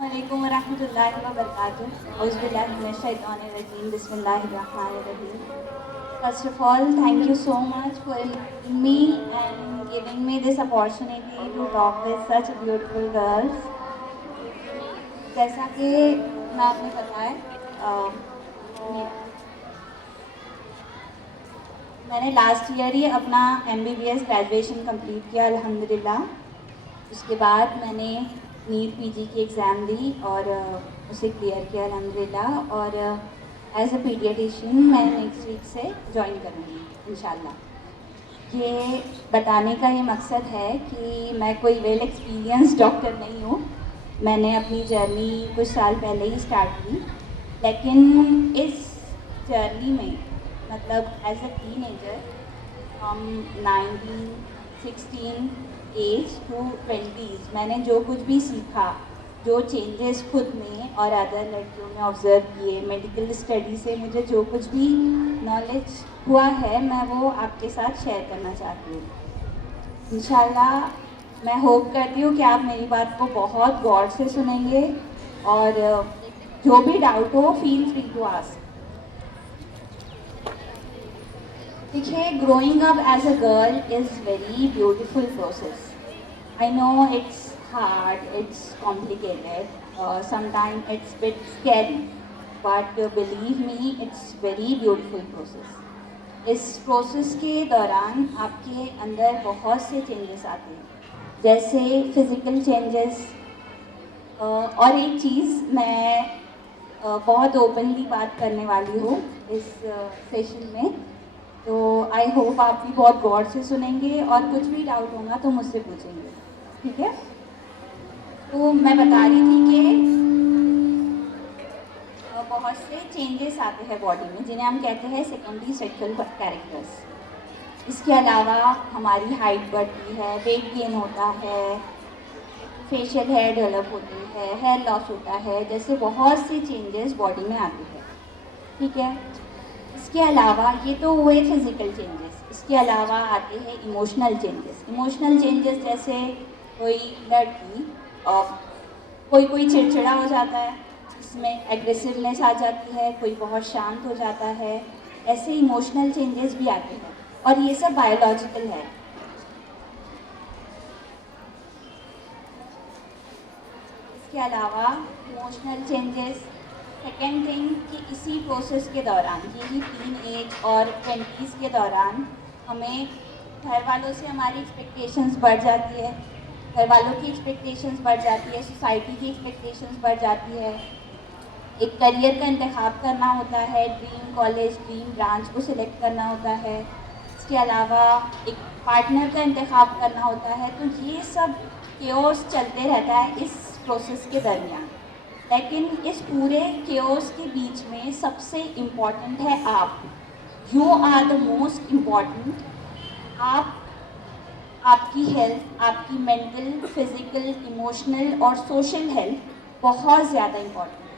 वालेकुम वरहमतुल्लाहि वबरकातुहू। औज़ुबिल्लाहि मिनश्शैतानिर्रजीम। बिस्मिल्लाहिर्रहमानिर्रहीम। First of all, thank you so much for inviting me and giving me this opportunity to talk with such beautiful girls. जैसा कि ma'am ने बताया, मे- मैंने लास्ट ईयर ही अपना MBBS ग्रेजुएशन कंप्लीट किया अल्हम्दुलिल्लाह। उसके बाद मैंने नीट पीजी की एग्ज़ाम दी और उसे क्लियर किया अल्हम्दुलिल्लाह। और एज अ पीडियाट्रिशियन मैं नेक्स्ट वीक से ज्वाइन करूँगी इंशाल्लाह। ये बताने का ये मकसद है कि मैं कोई वेल एक्सपीरियंस डॉक्टर नहीं हूँ। मैंने अपनी जर्नी कुछ साल पहले ही स्टार्ट की, लेकिन इस जर्नी में मतलब as a teenager from 19 16 age to 20s मैंने जो कुछ भी सीखा, जो चेंजेस खुद में और अदर लड़कियों में ऑब्ज़र्व किए, मेडिकल स्टडी से मुझे जो कुछ भी नॉलेज हुआ है, मैं वो आपके साथ शेयर करना चाहती हूँ इंशाल्लाह। मैं होप करती हूँ कि आप मेरी बात को बहुत गौर से सुनेंगे और जो भी डाउट हो फील फ्री टू आस्क। देखिए, growing up as a girl is very beautiful process. I know it's hard, it's complicated, sometimes it's a bit scary, but believe me, it's very beautiful process. इस process के दौरान आपके अंदर बहुत से changes आते हैं, जैसे फिज़िकल चेंजेस। और एक चीज़ मैं बहुत ओपनली बात करने वाली हूँ इस सेशन में, तो आई होप आप भी बहुत गौर से सुनेंगे और कुछ भी डाउट होगा तो मुझसे पूछेंगे, ठीक है? तो मैं बता रही थी कि बहुत से चेंजेस आते हैं बॉडी में, जिन्हें हम कहते हैं सेकेंडरी सेक्सुअल कैरेक्टर्स। इसके अलावा हमारी हाइट बढ़ती है, वेट गेन होता है, फेशियल हेयर डेवलप होती है, हेयर लॉस होता है, जैसे बहुत से चेंजेस बॉडी में आते हैं, ठीक है? इसके अलावा ये तो हुए फिज़िकल चेंजेस। इसके अलावा आते हैं इमोशनल चेंजेस। इमोशनल चेंजेस जैसे कोई लड़की कोई कोई चिड़चिड़ा हो जाता है, इसमें एग्रेसिवनेस आ जाती है, कोई बहुत शांत हो जाता है, ऐसे इमोशनल चेंजेस भी आते हैं और ये सब बायोलॉजिकल है। इसके अलावा इमोशनल चेंजेस, सेकेंड थिंग कि इसी प्रोसेस के दौरान, यही टीन एज और 20s के दौरान हमें घर वालों से हमारी एक्सपेक्टेशंस बढ़ जाती है, घर वालों की एक्सपेक्टेशंस बढ़ जाती है, सोसाइटी की एक्सपेक्टेशंस बढ़ जाती है। एक करियर का इंतखाब करना होता है, ड्रीम कॉलेज, ड्रीम ब्रांच को सिलेक्ट करना होता है। इसके अलावा एक पार्टनर का इंतखाब करना होता है। तो ये सब केओस चलते रहता है इस प्रोसेस के दरमियान। लेकिन इस पूरे केओस के बीच में सबसे इम्पॉर्टेंट है आप। You are the most important. आप, आपकी हेल्थ, आपकी मेंटल, फिज़िकल, इमोशनल और सोशल हेल्थ बहुत ज़्यादा इम्पॉर्टेंट है।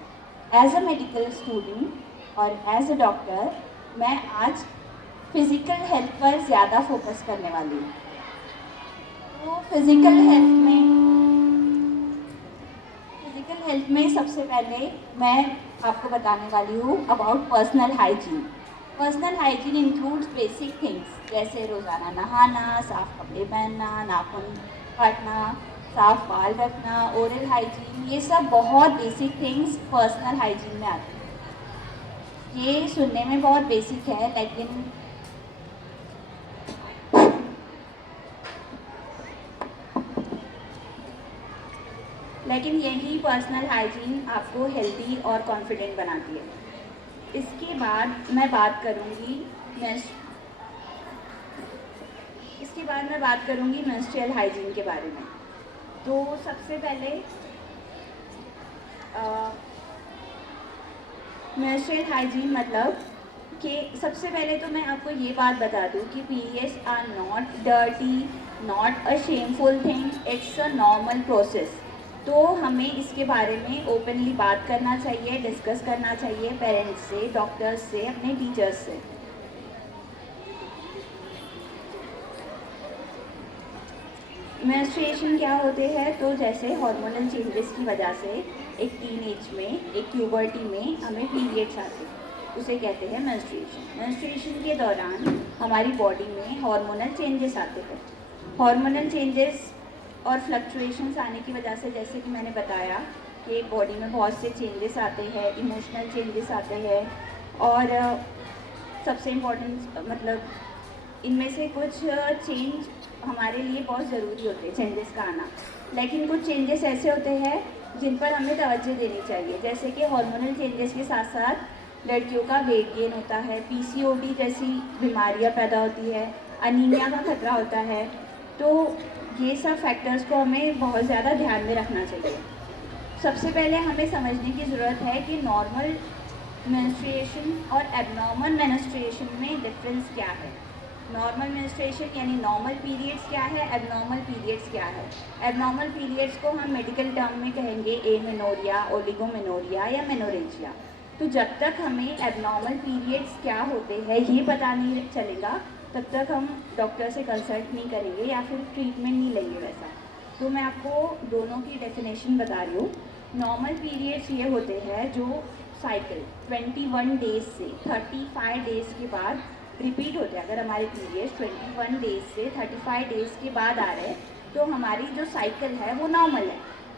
एज अ मेडिकल स्टूडेंट और एज अ डॉक्टर मैं आज फिज़िकल हेल्थ पर ज़्यादा फोकस करने वाली हूँ। तो फिज़िकल हेल्थ में सबसे पहले मैं आपको बताने वाली हूँ about personal hygiene. Personal hygiene includes basic things जैसे रोज़ाना नहाना, साफ़ कपड़े पहनना, नाखून काटना, साफ़ बाल रखना, ओरल हाइजीन, ये सब बहुत बेसिक थिंग्स पर्सनल हाइजीन में आती हैं। ये सुनने में बहुत बेसिक है, लेकिन यही पर्सनल हाइजीन आपको हेल्दी और कॉन्फिडेंट बनाती है। इसके बाद मैं बात करूँगी मेंस्ट्रुअल हाइजीन के बारे में। तो सबसे पहले मेंस्ट्रुअल हाइजीन मतलब कि सबसे पहले तो मैं आपको ये बात बता दूँ कि periods are not dirty, not a shameful thing, it's a normal process. तो हमें इसके बारे में ओपनली बात करना चाहिए, डिस्कस करना चाहिए पेरेंट्स से, डॉक्टर्स से, अपने टीचर्स से। मेंस्ट्रुएशन क्या होते हैं? तो जैसे हार्मोनल चेंजेस की वजह से एक टीन एज में, एक प्यूबर्टी में हमें पीरियड्स आते हैं, उसे कहते हैं मेंस्ट्रुएशन। मेंस्ट्रुएशन के दौरान हमारी बॉडी में हार्मोनल चेंजेस आते हैं। हार्मोनल चेंजेस और फ्लक्चुएशंस आने की वजह से, जैसे कि मैंने बताया कि बॉडी में बहुत से चेंजेस आते हैं, इमोशनल चेंजेस आते हैं, और सबसे इम्पोर्टेंट मतलब इनमें से कुछ चेंज हमारे लिए बहुत ज़रूरी होते हैं, चेंजेस का आना। लेकिन कुछ चेंजेस ऐसे होते हैं जिन पर हमें तवज्जो देनी चाहिए, जैसे कि हार्मोनल चेंजेस के साथ साथ लड़कियों का वेट गेन होता है, पीसीओडी जैसी बीमारियां पैदा होती है, अनीमिया का खतरा होता है। तो ये सब फैक्टर्स को हमें बहुत ज़्यादा ध्यान में रखना चाहिए। सबसे पहले हमें समझने की ज़रूरत है कि नॉर्मल मेंस्ट्रुएशन और एबनॉर्मल मेंस्ट्रुएशन में डिफरेंस क्या है। नॉर्मल मेंस्ट्रुएशन यानी नॉर्मल पीरियड्स क्या है, एबनॉर्मल पीरियड्स क्या है। एबनॉर्मल पीरियड्स को हम मेडिकल टर्म में कहेंगे एमेनोरिया, ओलिगोमेनोरिया या मेनोरेजिया। तो जब तक हमें एबनॉर्मल पीरियड्स क्या होते हैं ये पता नहीं चलेगा, तब तक हम डॉक्टर से कंसल्ट नहीं करेंगे या फिर ट्रीटमेंट नहीं लेंगे वैसा। तो मैं आपको दोनों की डेफिनेशन बता रही हूँ। नॉर्मल पीरियड्स ये होते हैं जो साइकिल 21 डेज से 35 डेज के बाद रिपीट होते हैं। अगर हमारे पीरियड्स 21 डेज से 35 डेज के बाद आ रहे हैं तो हमारी जो साइकिल है वो नॉर्मल है।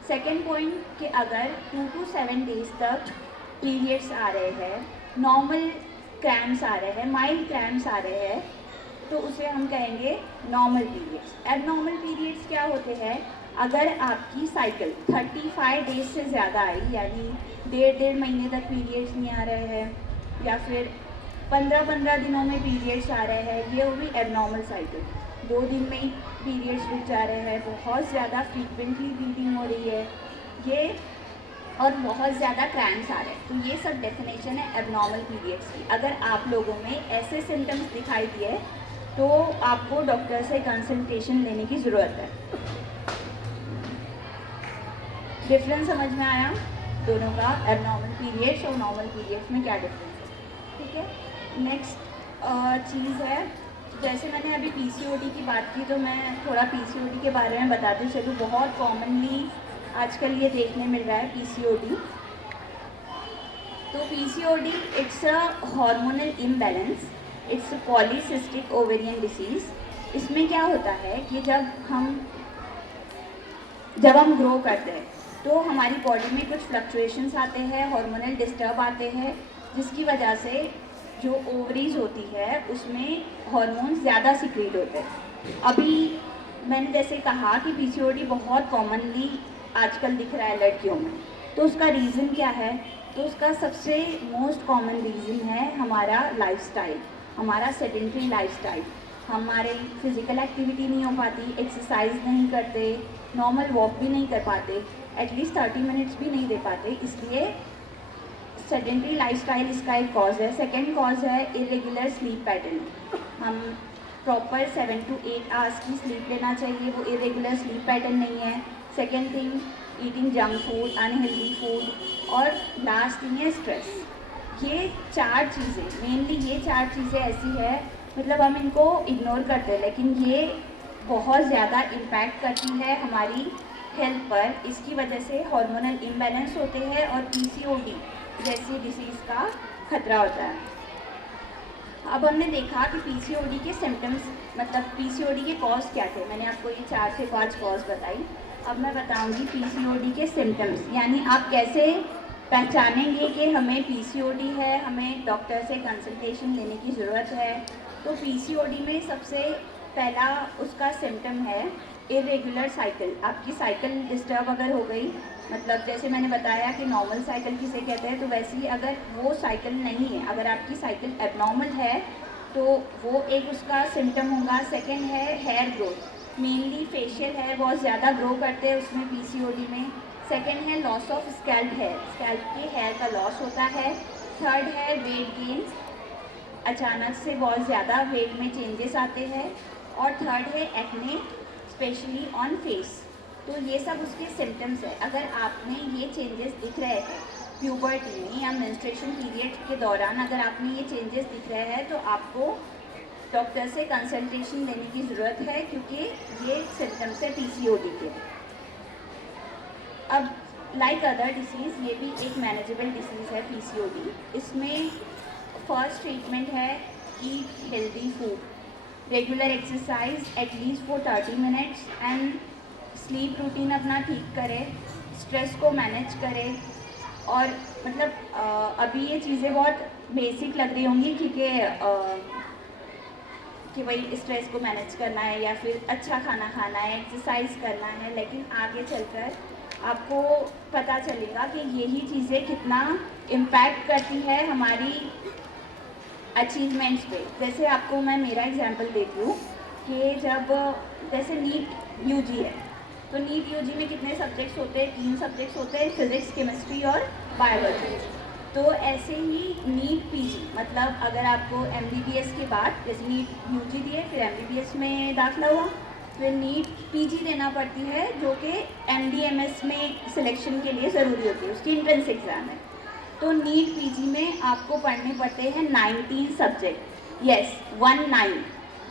सेकेंड पॉइंट कि अगर 2 to 7 डेज तक पीरियड्स आ रहे हैं, नॉर्मल क्रैम्प्स आ रहे हैं, माइल्ड क्रैम्प्स आ रहे हैं, तो उसे हम कहेंगे नॉर्मल पीरियड्स। एबनॉर्मल पीरियड्स क्या होते हैं, अगर आपकी साइकिल 35 डेज से ज़्यादा आई, यानी डेढ़ महीने तक पीरियड्स नहीं आ रहे हैं, या फिर 15 दिनों में पीरियड्स आ रहे हैं, ये हुई एबनॉर्मल साइकिल। 2 दिन में ही पीरियड्स रुक जा रहे हैं, बहुत ज़्यादा फ्रीक्वेंटली ब्लीडिंग हो रही है ये, और बहुत ज़्यादा क्रैम्प्स आ रहे हैं, तो ये सब डेफिनेशन है एबनॉर्मल पीरियड्स की। अगर आप लोगों में ऐसे सिम्टम्स दिखाई दिए तो आपको डॉक्टर से कंसल्टेशन लेने की ज़रूरत है। डिफरेंस समझ में आया दोनों का, एबनॉर्मल पीरियड्स और नॉर्मल पीरियड्स में क्या डिफरेंस है, ठीक है। नेक्स्ट चीज़ है, जैसे मैंने अभी पीसीओडी की बात की, तो मैं थोड़ा पीसीओडी के बारे में बताती चलूँ। बहुत कॉमनली आजकल ये देखने मिल रहा है पीसीओडी। तो PCOD it's a hormonal imbalance, it's polycystic ovarian disease. इसमें क्या होता है कि जब हम ग्रो करते हैं तो हमारी बॉडी में कुछ फ्लक्चुएशंस आते हैं, हार्मोनल डिस्टर्ब आते हैं, जिसकी वजह से जो ओवरीज होती है उसमें हार्मोन्स ज़्यादा सिक्रीट होते हैं। अभी मैंने जैसे कहा कि पीसीओडी बहुत कॉमनली आजकल दिख रहा है लड़कियों में, तो उसका रीज़न क्या है, तो उसका सबसे मोस्ट कॉमन रीज़न है हमारा लाइफस्टाइल, हमारा सेडेंटरी लाइफस्टाइल। हमारे फिज़िकल एक्टिविटी नहीं हो पाती, एक्सरसाइज नहीं करते, नॉर्मल वॉक भी नहीं कर पाते, एटलीस्ट 30 मिनट्स भी नहीं दे पाते, इसलिए सेडेंटरी लाइफस्टाइल इसका एक कॉज है। सेकेंड कॉज है इरेगुलर स्लीप पैटर्न। हम प्रॉपर 7 to 8 आवर्स की स्लीप लेना चाहिए, वो इरेगुलर स्लीप पैटर्न नहीं है। Second thing, eating junk food, unhealthy food, और लास्ट थिंग है स्ट्रेस। ये 4 चीज़ें, मेनली ये 4 चीज़ें ऐसी है, मतलब हम इनको इग्नोर करते हैं, लेकिन ये बहुत ज़्यादा इम्पैक्ट करती है हमारी हेल्थ पर। इसकी वजह से हार्मोनल इम्बैलेंस होते हैं और पीसीओडी जैसी डिसीज़ का खतरा होता है। अब हमने देखा कि पीसीओडी के सिम्टम्स, मतलब पीसीओडी के कॉज क्या थे। मैंने आपको ये 4 से 5 कॉज बताई। अब मैं बताऊंगी पीसीओडी के सिम्टम्स, यानी आप कैसे पहचानेंगे कि हमें पीसीओडी है, हमें डॉक्टर से कंसल्टेशन लेने की ज़रूरत है। तो पीसीओडी में सबसे पहला उसका सिम्टम है इरेगुलर साइकिल। आपकी साइकिल डिस्टर्ब अगर हो गई, मतलब जैसे मैंने बताया कि नॉर्मल साइकिल किसे कहते हैं, तो वैसे ही अगर वो साइकिल नहीं है, अगर आपकी साइकिल एबनॉर्मल है, तो वो एक उसका सिम्टम होगा। सेकंड है hair growth, mainly facial hair बहुत ज़्यादा ग्रो करते हैं उसमें पीसीओडी में। सेकंड है loss of scalp hair, scalp के हेयर का लॉस होता है। थर्ड है वेट गेन, अचानक से बहुत ज़्यादा वेट में चेंजेस आते हैं। और थर्ड है एक्ने, स्पेशली ऑन फेस। तो ये सब उसके सिम्टम्स है। अगर आप में ये चेंजेस दिख रहे हैं प्यूबर्टी में या मेंस्ट्रुएशन पीरियड के दौरान, अगर आप में ये चेंजेस दिख रहे हैं, तो आपको डॉक्टर से कंसल्टेशन लेने की ज़रूरत है, क्योंकि ये सिम्टम्स है पीसीओडी के। अब लाइक अदर डिसीज़ ये भी एक मैनेजेबल डिसीज़ है पीसीओडी। इसमें फर्स्ट ट्रीटमेंट है eat healthy food, regular exercise at least for 30 minutes and sleep routine अपना ठीक करें, स्ट्रेस को मैनेज करें। और मतलब अभी ये चीज़ें बहुत बेसिक लग रही होंगी क्योंकि कि भाई स्ट्रेस को मैनेज करना है या फिर अच्छा खाना खाना है, एक्सरसाइज करना है, लेकिन आगे चलकर आपको पता चलेगा कि यही चीज़ें कितना इम्पैक्ट करती है हमारी अचीवमेंट्स पे। जैसे आपको मैं मेरा एग्जांपल देती हूँ कि जब जैसे नीट यूजी है, तो नीट यूजी में कितने सब्जेक्ट्स होते हैं? 3 सब्जेक्ट्स होते हैं, फिज़िक्स, केमिस्ट्री और बायोलॉजी। तो ऐसे ही नीट पीजी, मतलब अगर आपको एमबीबीएस के बाद जैसे नीट यूजी दिए फिर एमबीबीएस में दाखिला हुआ, फिर नीट पीजी देना पड़ती है जो कि एमडीएमएस में सिलेक्शन के लिए ज़रूरी होती है, उसकी एंट्रेंस एग्ज़ाम है। तो नीट पीजी में आपको पढ़ने पड़ते हैं 19 सब्जेक्ट, यस 19।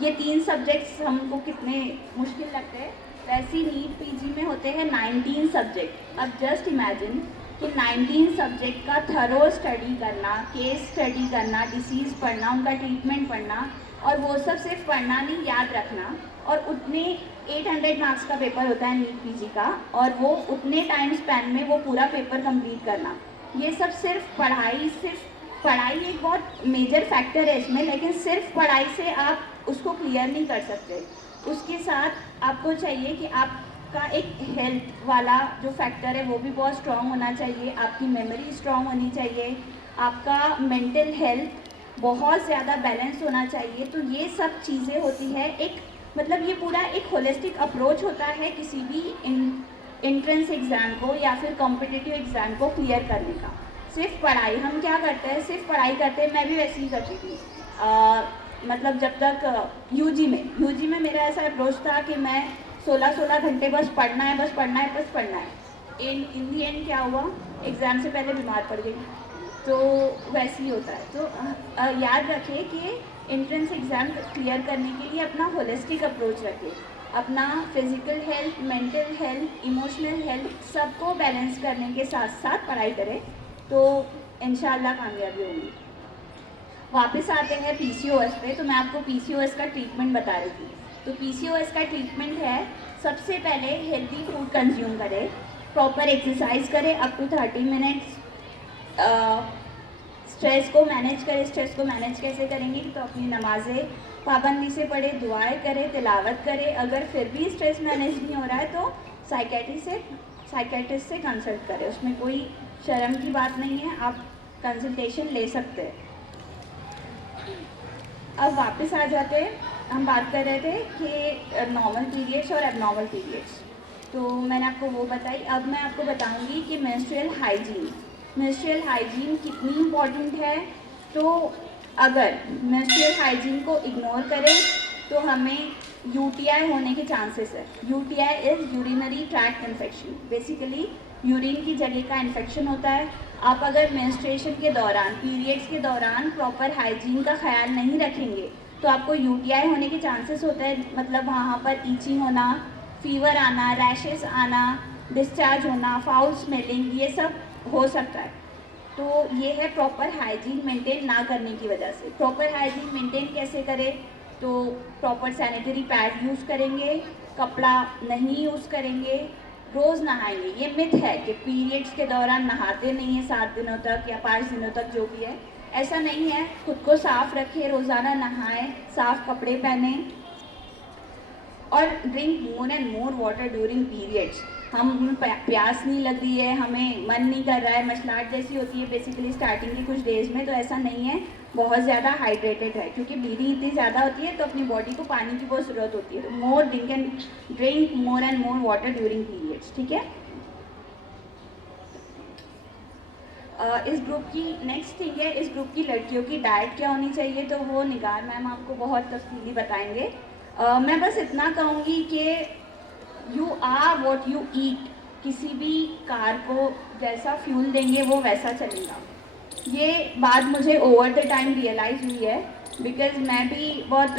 ये 3 सब्जेक्ट्स हमको कितने मुश्किल लगते हैं, वैसे नीट पीजी में होते हैं 19 सब्जेक्ट। अब जस्ट इमेजिन कि 19 सब्जेक्ट का थरो स्टडी करना, केस स्टडी करना, डिसीज़ पढ़ना, उनका ट्रीटमेंट पढ़ना, और वो सब सिर्फ पढ़ना नहीं, याद रखना। और उतने 800 मार्क्स का पेपर होता है नीट पीजी का, और वो उतने टाइम स्पैन में वो पूरा पेपर कंप्लीट करना। ये सब सिर्फ पढ़ाई एक बहुत मेजर फैक्टर है इसमें, लेकिन सिर्फ पढ़ाई से आप उसको क्लियर नहीं कर सकते। उसके साथ आपको चाहिए कि आपका एक हेल्थ वाला जो फैक्टर है वो भी बहुत स्ट्रॉन्ग होना चाहिए, आपकी मेमोरी स्ट्रॉन्ग होनी चाहिए, आपका मेंटल हेल्थ बहुत ज़्यादा बैलेंस होना चाहिए। तो ये सब चीज़ें होती है एक, मतलब ये पूरा एक होलिस्टिक अप्रोच होता है किसी भी एंट्रेंस एग्ज़ाम को या फिर कॉम्पिटिटिव एग्ज़ाम को क्लियर करने का। सिर्फ पढ़ाई, हम क्या करते हैं, सिर्फ पढ़ाई करते हैं। मैं भी वैसे ही करती थी। मतलब जब तक यूजी में मेरा ऐसा अप्रोच था कि मैं 16 घंटे बस पढ़ना है, बस पढ़ना है, बस पढ़ना है। इन दी एंड क्या हुआ, एग्ज़ाम से पहले बीमार पड़ गई। तो वैसे ही होता है। तो याद रखिए कि एंट्रेंस एग्ज़ाम क्लियर करने के लिए अपना होलिस्टिक अप्रोच रखें, अपना physical health, mental health, emotional health सबको बैलेंस करने के साथ साथ पढ़ाई करें, तो इंशाल्लाह कामयाबी होगी। वापस आते हैं पीसीओएस पे। तो मैं आपको पीसीओएस का ट्रीटमेंट बता रही थी। तो पीसीओएस का ट्रीटमेंट है, सबसे पहले हेल्दी फूड कंज्यूम करें, प्रॉपर एक्सरसाइज करें अप टू 30 मिनट्स, स्ट्रेस को मैनेज करें। स्ट्रेस को मैनेज कैसे करेंगे, तो अपनी नमाज़ें पाबंदी से पढ़ें, दुआएं करें, तिलावत करें। अगर फिर भी स्ट्रेस मैनेज नहीं हो रहा है तो साइकेट्रिस्ट से कंसल्ट करें, उसमें कोई शर्म की बात नहीं है, आप कंसल्टेशन ले सकते हैं। अब वापस आ जाते हैं, हम बात कर रहे थे कि नॉर्मल पीरियड्स और एबनॉर्मल पीरियड्स, तो मैंने आपको वो बताई। अब मैं आपको बताऊंगी कि मेंस्ट्रुअल हाइजीन कितनी इम्पॉर्टेंट है। तो अगर मेंस्ट्रुअल हाइजीन को इग्नोर करें तो हमें यूटीआई होने के चांसेस है। UTI is urinary tract infection, basically urine की जगह का इन्फेक्शन होता है। आप अगर मेंस्ट्रुएशन के दौरान, पीरियड्स के दौरान प्रॉपर हाइजीन का ख्याल नहीं रखेंगे तो आपको यूटीआई होने के चांसेस होते हैं। मतलब वहाँ पर ईचिंग होना, फीवर आना, रैशेस आना, डिस्चार्ज होना, फाउल स्मेलिंग, ये सब हो सकता है। तो ये है प्रॉपर हाइजीन मेंटेन ना करने की वजह से। प्रॉपर हाइजीन मेंटेन कैसे करें, तो प्रॉपर सैनिटरी पैड यूज़ करेंगे, कपड़ा नहीं यूज़ करेंगे, रोज़ नहाएंगे। ये मिथ है कि पीरियड्स के दौरान नहाते नहीं हैं 7 दिनों तक या 5 दिनों तक, जो भी है, ऐसा नहीं है। खुद को साफ़ रखें, रोज़ाना नहाएं, साफ़ कपड़े पहने, और drink more and more water during periods. हम प्यास नहीं लग रही है, हमें मन नहीं कर रहा है, मसलाहट जैसी होती है बेसिकली स्टार्टिंग के कुछ डेज़ में, तो ऐसा नहीं है, बहुत ज़्यादा हाइड्रेटेड है, क्योंकि ब्लीडिंग इतनी ज़्यादा होती है तो अपनी बॉडी को पानी की बहुत ज़रूरत होती है। तो drink more and more water during periods, ठीक है। इस ग्रुप की नेक्स्ट थिंग है, इस ग्रुप की लड़कियों की डाइट क्या होनी चाहिए, तो वो निगार मैम आपको बहुत तफसीली बताएंगे। मैं बस इतना कहूँगी कि you are what you eat. किसी भी कार को जैसा फ्यूल देंगे वो वैसा चलेगा। ये बात मुझे ओवर द टाइम रियलाइज़ हुई है, बिकॉज़ मैं भी बहुत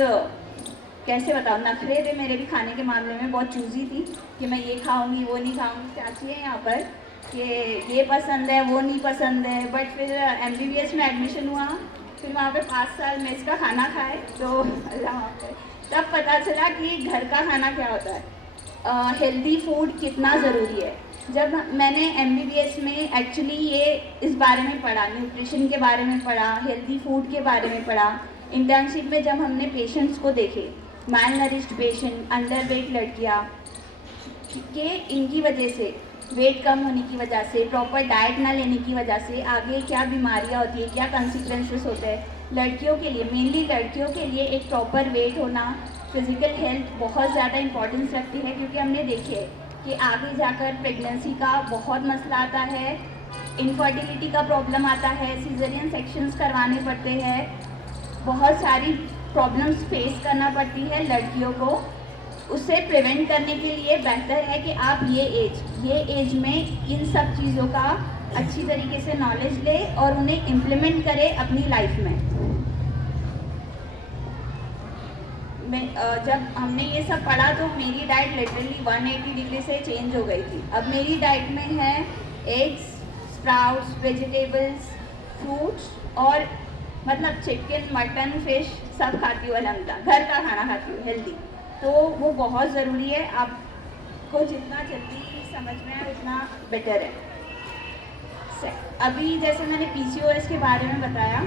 कैसे बताऊँ, नखरे थे मेरे भी खाने के मामले में, बहुत चूज़ी थी कि मैं ये खाऊंगी वो नहीं खाऊंगी। चाची है यहाँ पर, कि ये पसंद है वो नहीं पसंद है, बट फिर MBBS में एडमिशन हुआ, फिर वहाँ पे 5 साल मेस का खाना खाए तो अल्लाह तब पता चला कि घर का खाना क्या होता है, हेल्दी फूड कितना ज़रूरी है। जब मैंने MBBS में एक्चुअली ये इस बारे में पढ़ा, न्यूट्रिशन के बारे में पढ़ा, हेल्दी फूड के बारे में पढ़ा, इंटर्नशिप में जब हमने पेशेंट्स को देखे, माल नरिश्ड पेशेंट, अंडरवेट लड़कियाँ, कि इनकी वजह से, वेट कम होने की वजह से, प्रॉपर डाइट ना लेने की वजह से आगे क्या बीमारियां होती है, क्या कंसिक्वेंसेस होते हैं लड़कियों के लिए, मेनली लड़कियों के लिए एक प्रॉपर वेट होना, फिज़िकल हेल्थ बहुत ज़्यादा इंपॉर्टेंस रखती है, क्योंकि हमने देखे कि आगे जाकर प्रेगनेंसी का बहुत मसला आता है, इनफर्टिलिटी का प्रॉब्लम आता है, सीजरियन सेक्शंस करवाने पड़ते हैं, बहुत सारी प्रॉब्लम्स फेस करना पड़ती है लड़कियों को। उससे प्रिवेंट करने के लिए बेहतर है कि आप ये एज में इन सब चीज़ों का अच्छी तरीके से नॉलेज ले और उन्हें इम्प्लीमेंट करें अपनी लाइफ में। जब हमने ये सब पढ़ा तो मेरी डाइट लिटरली 180 डिग्री से चेंज हो गई थी। अब मेरी डाइट में है एग्स, स्प्राउट्स, वेजिटेबल्स, फ्रूट्स और मतलब चिकन, मटन, फिश सब खाती हूँ अलहमदिल्ला, घर का खाना खाती हूँ हेल्दी। तो वो बहुत ज़रूरी है, आपको जितना जल्दी समझ में आए उतना बेटर है। अभी जैसे मैंने PCOS के बारे में बताया,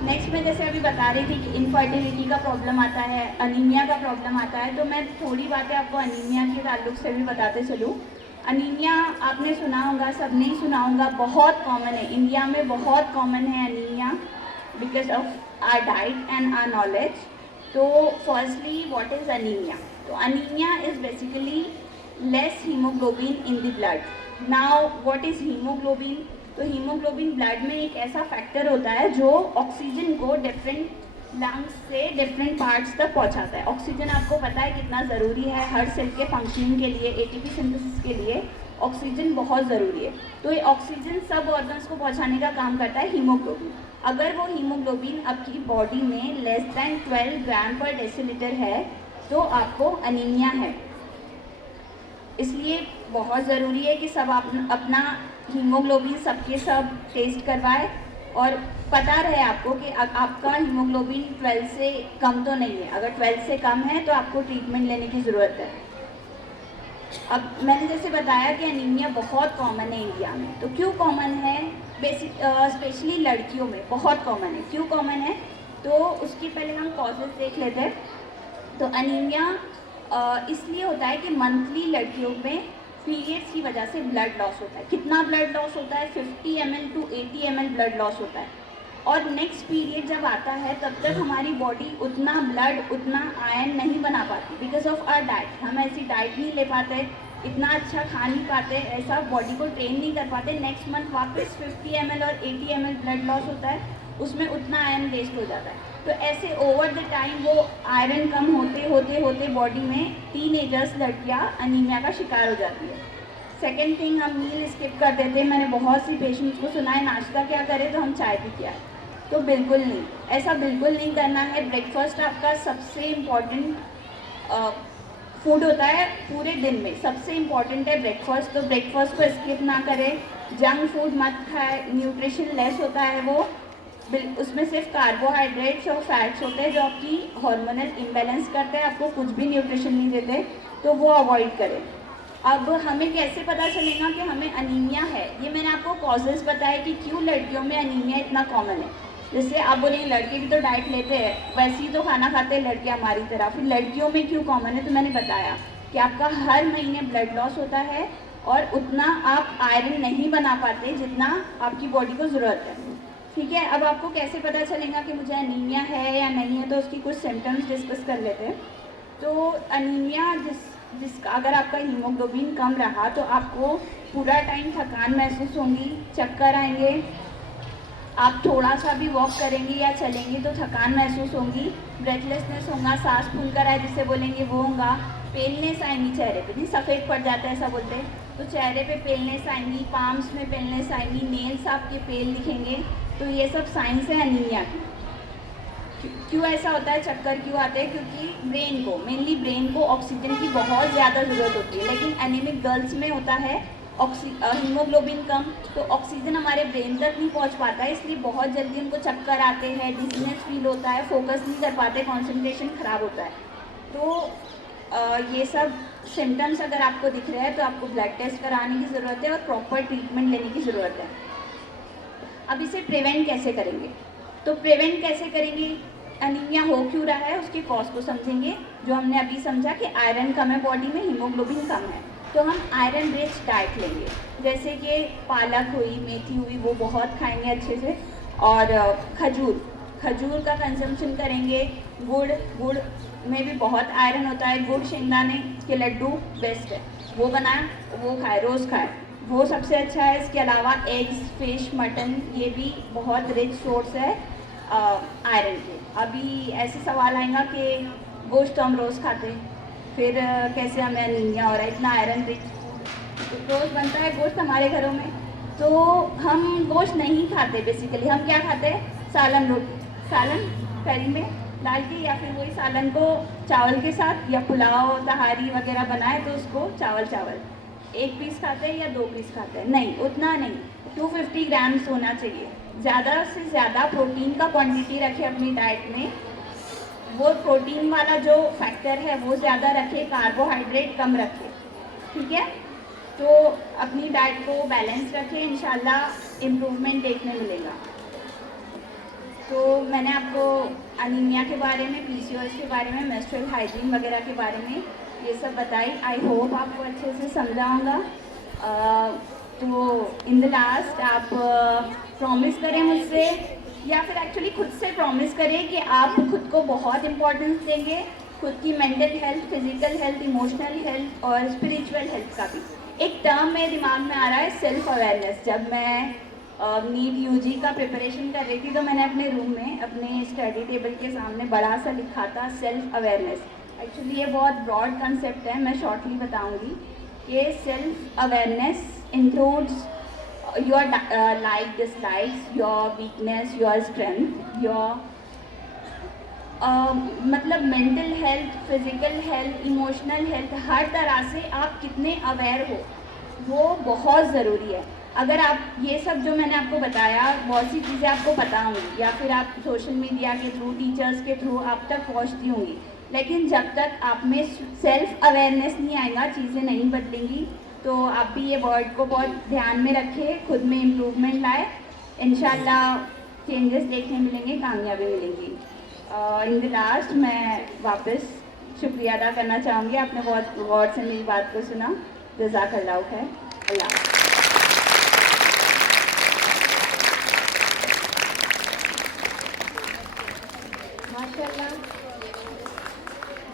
नेक्स्ट में जैसे अभी बता रही थी कि इनफर्टिलिटी का प्रॉब्लम आता है, अनीमिया का प्रॉब्लम आता है, तो मैं थोड़ी बातें आपको अनीमिया के ताल्लुक से भी बताते चलूँ। अनीमिया आपने सुना होगा, सबने ही सुना होगा, बहुत कॉमन है, इंडिया में बहुत कॉमन है anaemia, because of our diet and our knowledge. तो फर्स्टली व्हाट इज़ अनीमिया? तो anaemia is basically less haemoglobin in the blood. Now what is haemoglobin? तो हीमोग्लोबिन ब्लड में एक ऐसा फैक्टर होता है जो ऑक्सीजन को डिफरेंट लंग्स से डिफरेंट पार्ट्स तक पहुंचाता है। ऑक्सीजन आपको पता है कितना ज़रूरी है हर सेल के फंक्शनिंग के लिए, ATP सिंथेसिस के लिए ऑक्सीजन बहुत ज़रूरी है। तो ये ऑक्सीजन सब ऑर्गन्स को पहुंचाने का काम करता है हीमोग्लोबिन। अगर वो हीमोग्लोबिन आपकी बॉडी में लेस दैन 12 ग्राम पर डेसीलीटर है तो आपको अनीमिया है। इसलिए बहुत ज़रूरी है कि सब आप अपना हीमोग्लोबिन सबके सब टेस्ट करवाए और पता रहे आपको कि आपका हीमोग्लोबिन 12 से कम तो नहीं है। अगर 12 से कम है तो आपको ट्रीटमेंट लेने की ज़रूरत है। अब मैंने जैसे बताया कि अनीमिया बहुत कॉमन है इंडिया में। तो क्यों कॉमन है? स्पेशली लड़कियों में बहुत कॉमन है। क्यों कॉमन है? तो उसके पहले हम कॉजेज़ देख लेते हैं। तो अनीमिया इसलिए होता है कि मंथली लड़कियों में पीरियड्स की वजह से ब्लड लॉस होता है। कितना ब्लड लॉस होता है? 50 ml to 80 ml blood loss होता है। और नेक्स्ट पीरियड जब आता है तब तक हमारी बॉडी उतना ब्लड, उतना आयरन नहीं बना पाती, बिकॉज ऑफ आवर डाइट। हम ऐसी डाइट नहीं ले पाते, इतना अच्छा खा नहीं पाते, ऐसा बॉडी को ट्रेन नहीं कर पाते। नेक्स्ट मंथ वापस 50 ml और 80 ml ब्लड लॉस होता है, उसमें उतना आयरन वेस्ट हो जाता है। तो ऐसे ओवर द टाइम वो आयरन कम होते होते होते बॉडी में टीनेजर्स लड़कियाँ अनीमिया का शिकार हो जाती है। सेकेंड थिंग, हम मील स्किप कर देते हैं। मैंने बहुत सी पेशेंट्स को सुना है नाश्ता क्या करें तो हम चाय पी के आए, तो बिल्कुल नहीं, ऐसा बिल्कुल नहीं करना है। ब्रेकफास्ट आपका सबसे इम्पॉर्टेंट फूड होता है पूरे दिन में, सबसे इम्पॉर्टेंट है ब्रेकफास्ट। तो ब्रेकफास्ट को स्किप ना करें, जंक फूड मत खाए, न्यूट्रिशन लेस होता है वो, उसमें सिर्फ कार्बोहाइड्रेट्स और फैट्स होते हैं जो आपकी हार्मोनल इम्बैलेंस करते हैं, आपको कुछ भी न्यूट्रिशन नहीं देते, तो वो अवॉइड करें। अब हमें कैसे पता चलेगा कि हमें अनीमिया है? ये मैंने आपको कॉजेज़ बताए कि क्यों लड़कियों में अनीमिया इतना कॉमन है। जैसे आप बोलेंगे लड़के भी तो डाइट लेते हैं, वैसे ही तो खाना खाते हैं लड़कियाँ हमारी तरह। फिर लड़कियों में क्यों कॉमन है? तो मैंने बताया कि आपका हर महीने ब्लड लॉस होता है और उतना आप आयरन नहीं बना पाते जितना आपकी बॉडी को ज़रूरत है। ठीक है, अब आपको कैसे पता चलेगा कि मुझे अनीमिया है या नहीं है? तो उसकी कुछ सिम्टम्स डिस्कस कर लेते हैं। तो अनीमिया जिसका अगर आपका हीमोग्लोबिन कम रहा तो आपको पूरा टाइम थकान महसूस होगी, चक्कर आएंगे, आप थोड़ा सा भी वॉक करेंगे या चलेंगे तो थकान महसूस होगी, ब्रेथलेसनेस होगा, सांस फूल कर आए जिसे बोलेंगे वो होगा, पेलनेस आएंगी चेहरे पे, नहीं सफ़ेद पड़ जाता है ऐसा बोलते हैं, तो चेहरे पे पेलनेस आएंगी, पाम्स में पेलनेस आएंगी, नेल्स आपके पेल दिखेंगे। तो ये सब साइंस है अनीमिया की। क्यों ऐसा होता है, चक्कर क्यों आते हैं? क्योंकि मेनली ब्रेन को ऑक्सीजन की बहुत ज़्यादा ज़रूरत होती है, लेकिन एनीमिक गर्ल्स में होता है हीमोग्लोबिन कम, तो ऑक्सीजन हमारे ब्रेन तक नहीं पहुंच पाता है, इसलिए बहुत जल्दी उनको चक्कर आते हैं, डिजीनेस फील होता है, फोकस नहीं कर पाते, कंसंट्रेशन ख़राब होता है। तो ये सब सिम्टम्स अगर आपको दिख रहे हैं तो आपको ब्लड टेस्ट कराने की ज़रूरत है और प्रॉपर ट्रीटमेंट लेने की ज़रूरत है। अब इसे प्रिवेंट कैसे करेंगे? तो प्रिवेंट कैसे करेंगे? अनीमिया हो क्यों रहा है उसके कॉज को समझेंगे, जो हमने अभी समझा कि आयरन कम है बॉडी में, हीमोग्लोबिन कम है, तो हम आयरन रिच डाइट लेंगे, जैसे कि पालक हुई, मेथी हुई, वो बहुत खाएंगे अच्छे से, और खजूर का कंजम्पशन करेंगे। गुड़ में भी बहुत आयरन होता है, गुड़ शेंगदाने के लड्डू बेस्ट है, वो बनाएं, वो खाएं, रोज़ खाएं, वो सबसे अच्छा है। इसके अलावा एग्स, फिश, मटन, ये भी बहुत रिच सोर्स है आयरन के। अभी ऐसे सवाल आएगा कि गोश्त तो हम रोज़ खाते, फिर कैसे हमें अनीमिया हो रहा है, इतना आयरन रिच फूड रोज़ बनता है गोश्त हमारे घरों में, तो हम गोश्त नहीं खाते। बेसिकली हम क्या खाते हैं? सालन रोटी, सालन करी में डाल के, या फिर वही सालन को चावल के साथ, या पुलाव तहारी वगैरह बनाए तो उसको चावल एक पीस खाते हैं या 2 पीस खाते हैं, नहीं उतना नहीं, 250 ग्राम्स होना चाहिए। ज़्यादा से ज़्यादा प्रोटीन का क्वांटिटी रखें अपनी डाइट में, वो प्रोटीन वाला जो फैक्टर है वो ज़्यादा रखें, कार्बोहाइड्रेट कम रखें, ठीक है? तो अपनी डाइट को बैलेंस रखें, इंशाल्लाह इम्प्रूवमेंट देखने मिलेगा। तो मैंने आपको अनीमिया के बारे में, पीसीओएस के बारे में, मेंस्ट्रुअल हाइजीन वगैरह के बारे में ये सब बताई। आई होप आपको अच्छे से समझा होगा। तो इन द लास्ट आप प्रॉमिस करें मुझसे, या फिर एक्चुअली खुद से प्रॉमिस करें कि आप खुद को बहुत इम्पोर्टेंस देंगे, खुद की mental health, physical health, emotional health और स्पिरिचुअल हेल्थ का भी। एक टर्म मेरे दिमाग में आ रहा है, सेल्फ अवेयरनेस। जब मैं नीट यूजी का प्रिपरेशन कर रही थी तो मैंने अपने रूम में अपने स्टडी टेबल के सामने बड़ा सा लिखा था सेल्फ अवेयरनेस। एक्चुअली ये बहुत ब्रॉड कंसेप्ट है, मैं शॉर्टली बताऊंगी। ये self awareness includes your like dislikes, your weakness, your strength, your मतलब mental health, physical health, emotional health, हर तरह से आप कितने अवेयर हो वो बहुत ज़रूरी है। अगर आप ये सब जो मैंने आपको बताया, बहुत सी चीज़ें आपको पता होंगी, या फिर आप सोशल मीडिया के थ्रू, टीचर्स के थ्रू आप तक पहुंचती होंगी, लेकिन जब तक आप में सेल्फ अवेयरनेस नहीं आएगा, चीज़ें नहीं बदलेंगी। तो आप भी ये वर्ड को बहुत ध्यान में रखें, खुद में इम्प्रूवमेंट लाए, इंशाल्लाह चेंजेस देखने मिलेंगे, कामयाबी मिलेंगी। इन द लास्ट मैं वापस शुक्रिया अदा करना चाहूँगी, आपने बहुत गौर से मेरी बात को सुना। जज़ाकल्लाह खैर। अल्लाह। माशाल्लाह,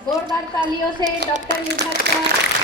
जोरदार तालियों से डॉक्टर निधर का